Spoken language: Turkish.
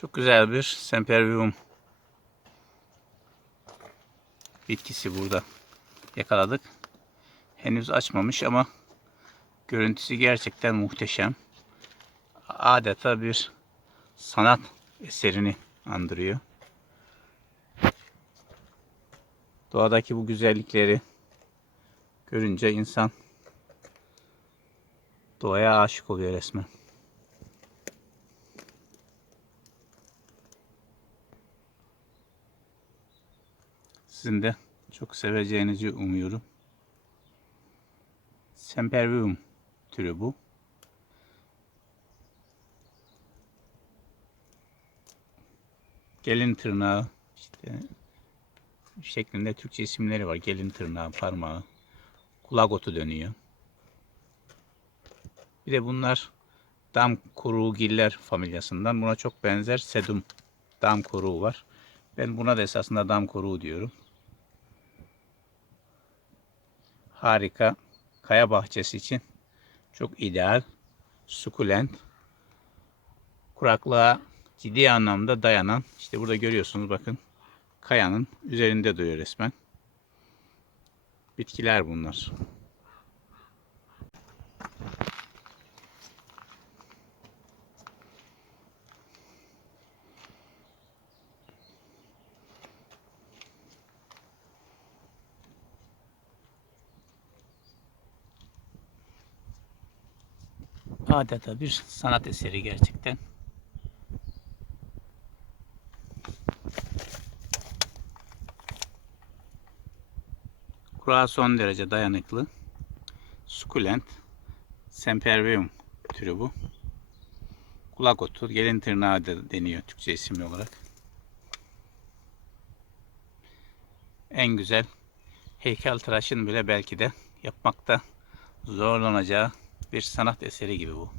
Çok güzel bir sempervium bitkisi burada yakaladık. Henüz açmamış ama görüntüsü gerçekten muhteşem. Adeta bir sanat eserini andırıyor. Doğadaki bu güzellikleri görünce insan doğaya aşık oluyor resmen. Sizin de çok seveceğinizi umuyorum. Sempervium türü bu. Gelin tırnağı işte şeklinde Türkçe isimleri var. Gelin tırnağı, parmağı, kulak otu dönüyor. Bir de bunlar dam kuruğu giller familyasından. Buna çok benzer sedum dam kuruğu var. Ben buna da esasında dam kuruğu diyorum. Harika. Kaya bahçesi için çok ideal. Sukulent. Kuraklığa ciddi anlamda dayanan. işte burada görüyorsunuz bakın. Kayanın üzerinde duruyor resmen. Bitkiler bunlar. Adeta bir sanat eseri gerçekten. Kurağa son derece dayanıklı. Sukulent. Sempervium türü bu. Kulak otu, gelin tırnağı da deniyor Türkçe isimli olarak. En güzel heykeltıraşın bile belki de yapmakta zorlanacağı bir sanat eseri gibi bu.